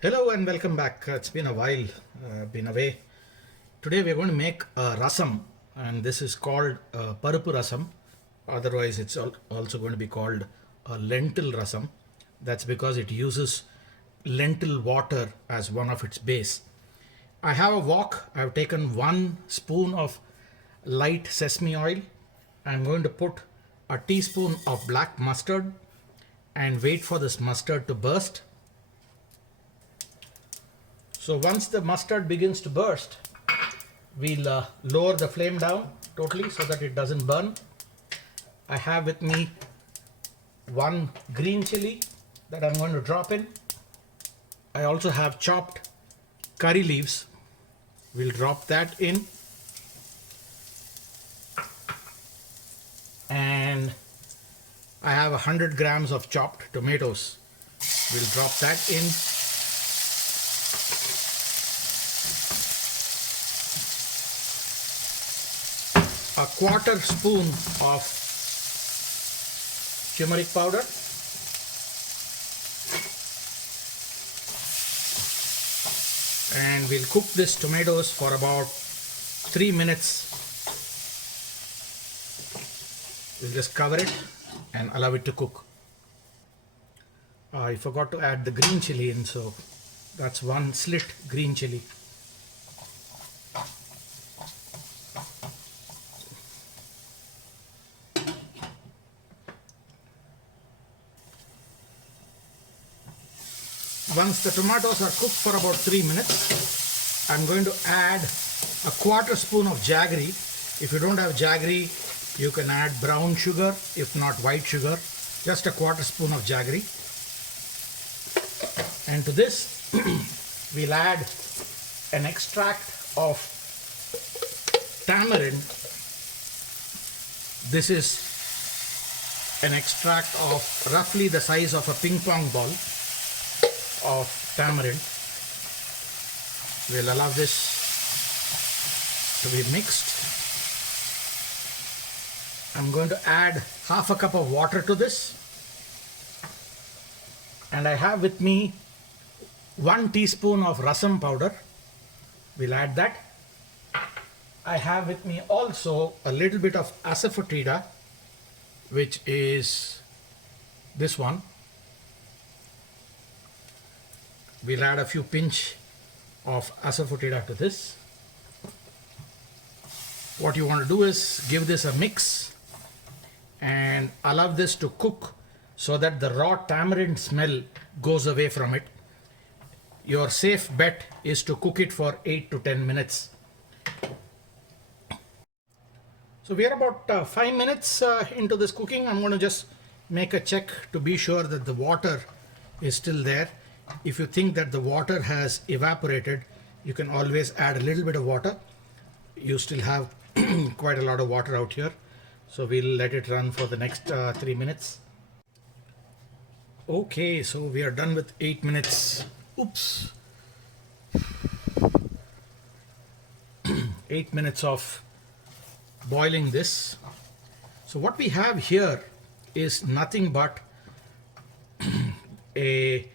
Hello and welcome back. It's been a while, been away. Today we're going to make a rasam, and this is called Paruppu Rasam. Otherwise, it's also going to be called a lentil rasam. That's because it uses lentil water as one of its base. I have a wok. I've taken 1 spoon of light sesame oil. I'm going to put a teaspoon of black mustard and wait for this mustard to burst. So once the mustard begins to burst, we'll lower the flame down totally so that it doesn't burn. I have with me 1 green chili that I'm going to drop in. I also have chopped curry leaves. We'll drop that in. And I have 100 grams of chopped tomatoes. We'll drop that in. A 1/4 spoon of turmeric powder, and we'll cook this tomatoes for about 3 minutes. We'll just cover it and allow it to cook. I forgot to add the green chili in, so that's 1 slit green chili. Once the tomatoes are cooked for about 3 minutes, I'm going to add a 1/4 spoon of jaggery. If you don't have jaggery, you can add brown sugar, if not white sugar, just a 1/4 spoon of jaggery. And to this, we'll add an extract of tamarind. This is an extract of roughly the size of a ping pong ball of tamarind. We'll allow this to be mixed. I'm going to add 1/2 cup of water to this, and I have with me 1 teaspoon of rasam powder. We'll add that. I have with me also a little bit of asafoetida, which is this one. We'll add a few pinch of asafoetida to this. What you want to do is give this a mix and allow this to cook so that the raw tamarind smell goes away from it. Your safe bet is to cook it for 8 to 10 minutes. So we are about 5 minutes into this cooking. I'm going to just make a check to be sure that the water is still there. If you think that the water has evaporated, you can always add a little bit of water. You still have quite a lot of water out here. So we'll let it run for the next 3 minutes. Okay, so we are done with 8 minutes. Oops. 8 minutes of boiling this. So what we have here is nothing but a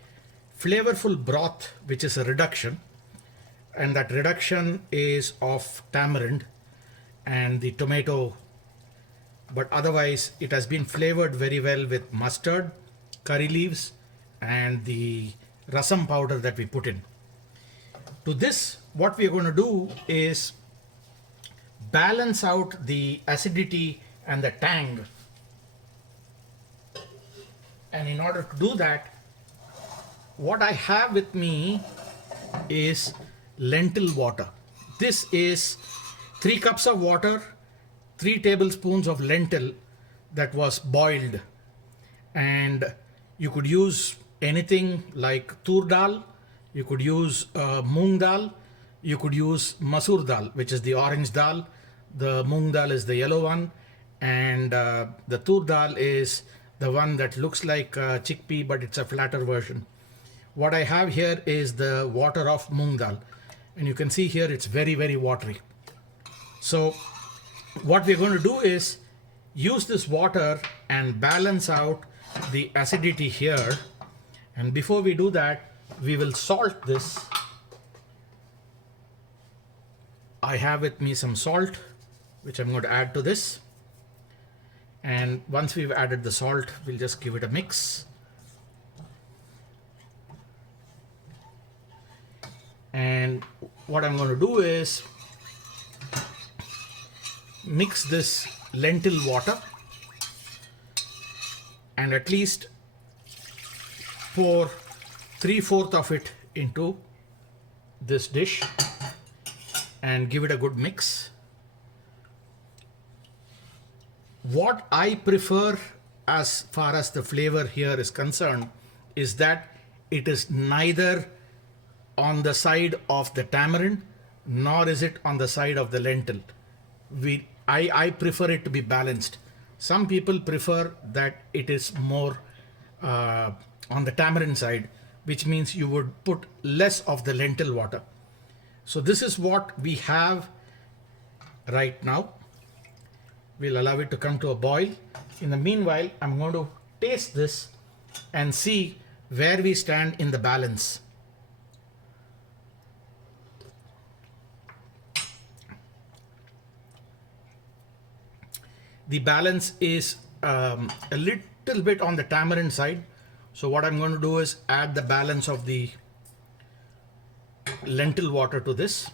flavorful broth, which is a reduction, and that reduction is of tamarind and the tomato, but otherwise it has been flavored very well with mustard, curry leaves, and the rasam powder that we put in. To this, what we are going to do is balance out the acidity and the tang, and in order to do that, what I have with me is lentil water. This is 3 cups of water, 3 tablespoons of lentil that was boiled. And you could use anything like tur dal, you could use moong dal, you could use masoor dal, which is the orange dal. The moong dal is the yellow one, and the tur dal is the one that looks like chickpea, but it's a flatter version. What I have here is the water of moong dal, and you can see here it's very, very watery. So what we're going to do is use this water and balance out the acidity here. And before we do that, we will salt this. I have with me some salt, which I'm going to add to this. And once we've added the salt, we'll just give it a mix. And what I'm going to do is mix this lentil water and at least pour 3/4 of it into this dish and give it a good mix. What I prefer as far as the flavor here is concerned is that it is neither on the side of the tamarind nor is it on the side of the lentil. I prefer it to be balanced. Some people prefer that it is more on the tamarind side, which means you would put less of the lentil water. So this is what we have right now. We'll allow it to come to a boil. In the meanwhile, I'm going to taste this and see where we stand in the balance. The balance is a little bit on the tamarind side. So what I'm going to do is add the balance of the lentil water to this.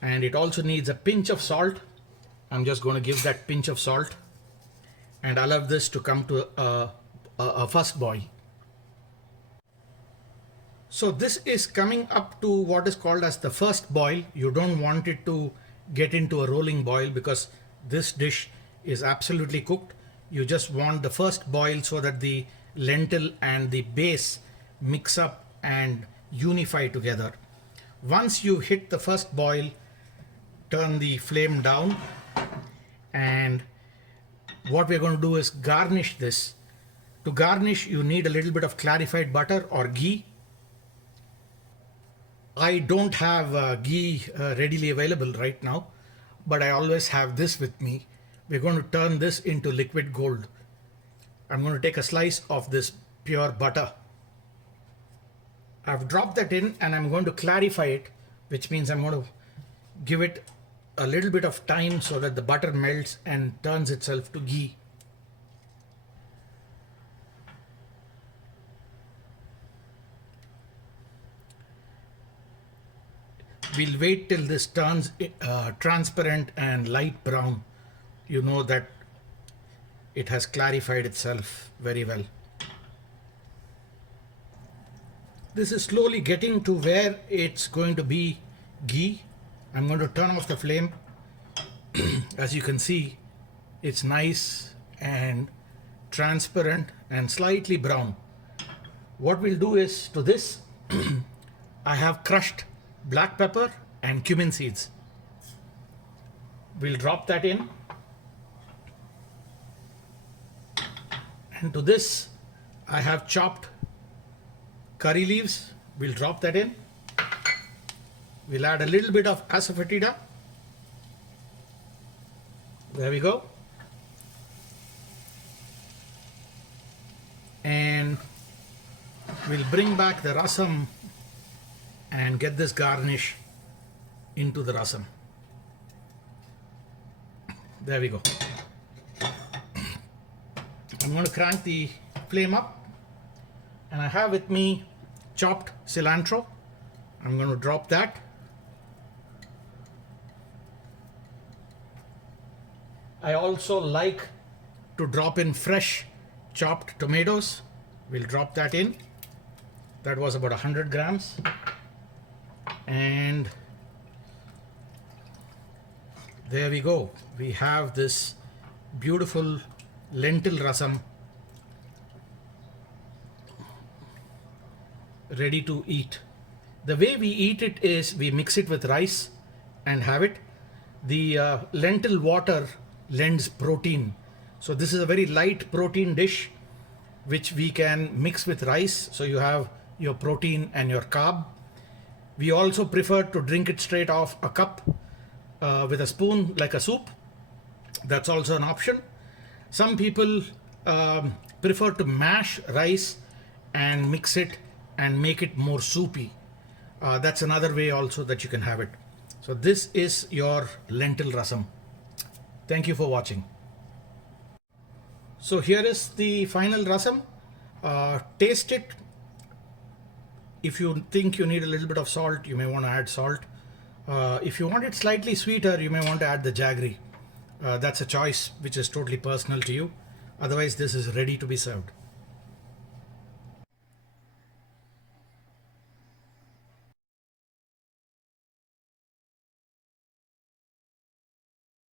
And it also needs a pinch of salt. I'm just going to give that pinch of salt and allow this to come to a first boil. So this is coming up to what is called as the first boil. You don't want it to get into a rolling boil because this dish is absolutely cooked. You just want the first boil so that the lentil and the base mix up and unify together. Once you hit the first boil, turn the flame down, and what we're going to do is garnish this. To garnish, you need a little bit of clarified butter or ghee. I don't have ghee readily available right now, but I always have this with me. We're going to turn this into liquid gold. I'm going to take a slice of this pure butter. I've dropped that in and I'm going to clarify it, which means I'm going to give it a little bit of time so that the butter melts and turns itself to ghee. We'll wait till this turns transparent and light brown. You know that it has clarified itself very well. This is slowly getting to where it's going to be ghee. I'm going to turn off the flame. As you can see, it's nice and transparent and slightly brown. What we'll do is to this, I have crushed black pepper and cumin seeds. We'll drop that in. And to this, I have chopped curry leaves. We'll drop that in. We'll add a little bit of asafoetida. There we go. And we'll bring back the rasam and get this garnish into the rasam. There we go. I'm going to crank the flame up, and I have with me chopped cilantro. I'm going to drop that. I also like to drop in fresh chopped tomatoes. We'll drop that in. That was about 100 grams. And there we go. We have this beautiful lentil rasam ready to eat. The way we eat it is we mix it with rice and have it. The lentil water lends protein. So this is a very light protein dish which we can mix with rice. So you have your protein and your carb. We also prefer to drink it straight off a cup with a spoon like a soup. That's also an option. Some people prefer to mash rice and mix it and make it more soupy. That's another way also that you can have it. So this is your lentil rasam. Thank you for watching. So here is the final rasam. Taste it. If you think you need a little bit of salt, you may want to add salt. If you want it slightly sweeter, you may want to add the jaggery. That's a choice which is totally personal to you. Otherwise, this is ready to be served.